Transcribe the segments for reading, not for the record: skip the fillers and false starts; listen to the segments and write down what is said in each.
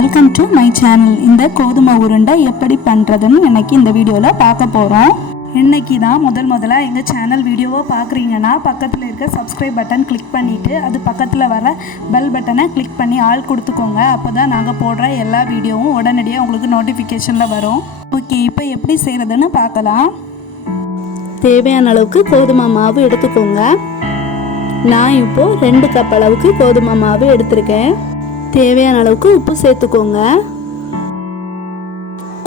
Welcome to my channel. இந்த கோதுமை உருண்டை எப்படி பண்ணுறதுன்னு இன்னைக்கு இந்த வீடியோவில் பார்க்க போகிறோம். இன்னைக்கு தான் முதலாக எங்கள் சேனல் வீடியோவை பார்க்குறீங்கன்னா பக்கத்தில் இருக்க சப்ஸ்கிரைப் பட்டன் கிளிக் பண்ணிவிட்டு அது பக்கத்தில் வர பெல் பட்டனை கிளிக் பண்ணி ஆள் கொடுத்துக்கோங்க. அப்போ தான் நாங்கள் போடுற எல்லா வீடியோவும் உடனடியாக உங்களுக்கு நோட்டிஃபிகேஷனில் வரும். ஓகே, இப்போ எப்படி செய்கிறதுன்னு பார்க்கலாம். தேவையான அளவுக்கு கோதுமை மாவு எடுத்துக்கோங்க. நான் இப்போது 2 கப் அளவுக்கு கோதுமை மாவு எடுத்திருக்கேன். தேவையான அளவுக்கு உப்பு சேர்த்துக்கோங்க.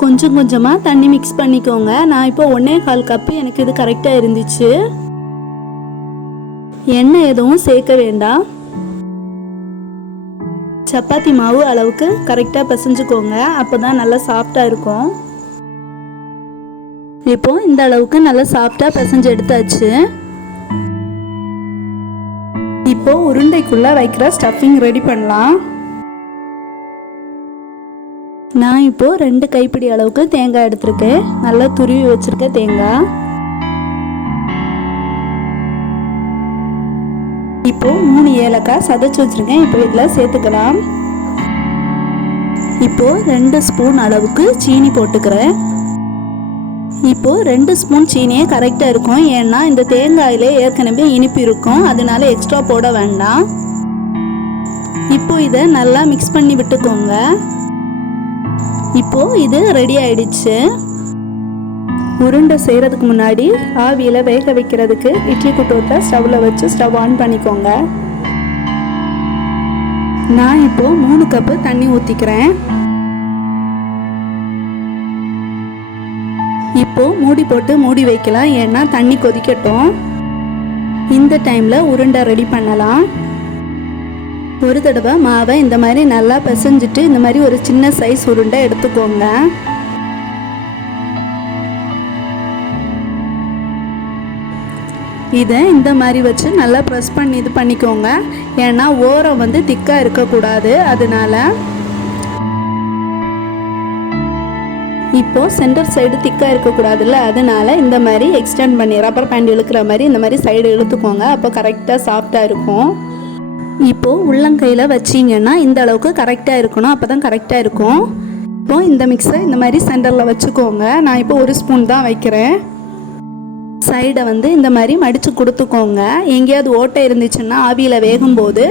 கொஞ்சம் கொஞ்சமாக தண்ணி மிக்ஸ் பண்ணிக்கோங்க. நான் இப்போ 1/4 கப்பு எனக்கு இது கரெக்டாக இருந்துச்சு. எண்ணெய் எதுவும் சேர்க்க வேண்டாம். சப்பாத்தி மாவு அளவுக்கு கரெக்டாக பிசைஞ்சுக்கோங்க. அப்போ தான் நல்லா சாஃப்டாக இருக்கும். இப்போ இந்த அளவுக்கு நல்லா சாஃப்டாக பிசைஞ்சு எடுத்தாச்சு. இப்போ உருண்டைக்குள்ளே வைக்கிற ஸ்டஃபிங் ரெடி பண்ணலாம். நான் இப்போ 2 கைப்பிடி அளவுக்கு தேங்காய் எடுத்திருக்கேன். நல்லா துருவி வச்சிருக்க தேங்காய். இப்போ 3 ஏலக்காய் சதைச்சு வச்சிருக்கேன். இப்போ இதில் சேர்த்துக்கலாம். இப்போ 2 ஸ்பூன் அளவுக்கு சீனி போட்டுக்கிறேன். இப்போ 2 ஸ்பூன் சீனியே கரெக்டாக இருக்கும். ஏன்னா இந்த தேங்காயிலே ஏற்கனவே இனிப்பு இருக்கும், அதனால எக்ஸ்ட்ரா போட வேண்டாம். இப்போ இதை நல்லா மிக்ஸ் பண்ணி விட்டுக்கோங்க. இப்போ இது ரெடி ஆயிடுச்சு. உருண்டை செய்கிறதுக்கு முன்னாடி ஆவியில் வேக வைக்கிறதுக்கு இட்லி குட்டோத்தை ஸ்டவ்வில் வச்சு ஸ்டவ் ஆன் பண்ணிக்கோங்க. நான் இப்போ 3 கப்பு தண்ணி ஊற்றிக்கிறேன். இப்போ மூடி போட்டு மூடி வைக்கலாம். ஏன்னா தண்ணி கொதிக்கட்டும். இந்த டைமில் உருண்டை ரெடி பண்ணலாம். ஒரு தடவை மாவை இந்த மாதிரி நல்லா பிசைஞ்சிட்டு இந்த மாதிரி ஒரு சின்ன சைஸ் உருண்டை எடுத்துக்கோங்க. இதை இந்த மாதிரி வச்சு நல்லா ப்ரெஸ் பண்ணி இது பண்ணிக்கோங்க. ஏன்னா ஓரம் வந்து திக்காக இருக்கக்கூடாது. அதனால இப்போ சென்டர் சைடு திக்காக இருக்கக்கூடாதுல்ல, அதனால இந்த மாதிரி எக்ஸ்டெண்ட் பண்ணி ரப்பர் பேண்ட் இழுக்கிற மாதிரி இந்த மாதிரி சைடு இழுத்துக்கோங்க. அப்போ கரெக்டாக சாஃப்டாக இருக்கும். இப்போது உள்ளங்கையில் வச்சிங்கன்னா இந்த அளவுக்கு கரெக்டாக இருக்கணும். அப்போ தான் கரெக்டாக இருக்கும். இப்போது இந்த மிக்ஸை இந்த மாதிரி சென்டரில் வச்சுக்கோங்க. நான் இப்போ 1 ஸ்பூன் தான் வைக்கிறேன். சைடை வந்து இந்த மாதிரி மடித்து கொடுத்துக்கோங்க. எங்கேயாவது ஓட்டை இருந்துச்சுன்னா ஆவியில் வேகும்போது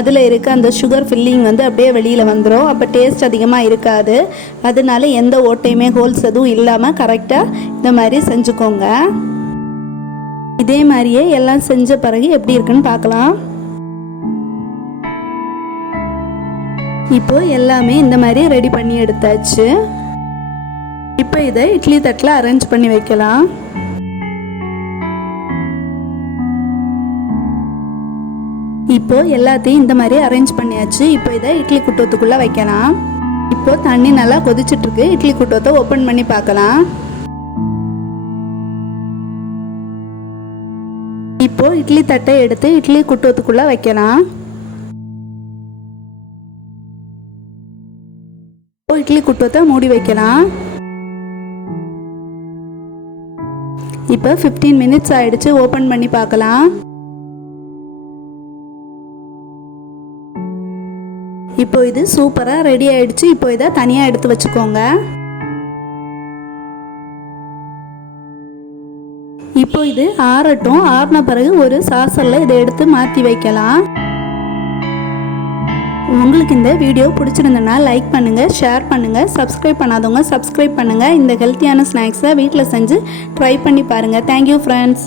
அதில் இருக்க அந்த சுகர் ஃபில்லிங் வந்து அப்படியே வெளியில் வந்துடும். அப்போ டேஸ்ட் அதிகமாக இருக்காது. அதனால எந்த ஓட்டையுமே ஹோல்ஸ் எதுவும் இல்லாமல் கரெக்டாக இந்த மாதிரி செஞ்சுக்கோங்க. இதே மாதிரியே எல்லாம் செஞ்ச பிறகு எப்படி இருக்குன்னு பார்க்கலாம். இப்போ எல்லாமே இந்த மாதிரி ரெடி பண்ணி எடுத்தாச்சு. இப்போ இதை இட்லி தட்டில் அரேஞ்ச் பண்ணி வைக்கலாம். இப்போ எல்லாத்தையும் இந்த மாதிரி அரேஞ்ச் பண்ணியாச்சு. இப்போ இதை இட்லி குட்டத்துக்குள்ளே வைக்கலாம். இப்போ தண்ணி நல்லா கொதிச்சுட்டு இருக்கு. இட்லி குட்டத்தை ஓப்பன் பண்ணி பார்க்கலாம். இப்போ இட்லி தட்டை எடுத்து இட்லி குட்டத்துக்குள்ளே வைக்கலாம். இட்லி குட்டத்தை மூடி வைக்கலாம். இப்போ 15 மினிட்ஸ் ஆயிடுச்சு. ஓப்பன் பண்ணி பார்க்கலாம். இப்போ இது சூப்பராக ரெடி ஆயிடுச்சு. இப்போ இதை தனியாக எடுத்து வச்சுக்கோங்க. இப்போ இது ஆறட்டும். ஆறின பிறகு ஒரு சாசல்ல இதை எடுத்து மாற்றி வைக்கலாம். உங்களுக்கு இந்த வீடியோ பிடிச்சிருந்தனா லைக் பண்ணுங்கள், ஷேர் பண்ணுங்கள், சப்ஸ்கிரைப் பண்ணாதவங்க சப்ஸ்கிரைப் பண்ணுங்கள். இந்த ஹெல்த்தியான ஸ்நாக்ஸை வீட்டில் செஞ்சு ட்ரை பண்ணி பாருங்கள். Thank you friends.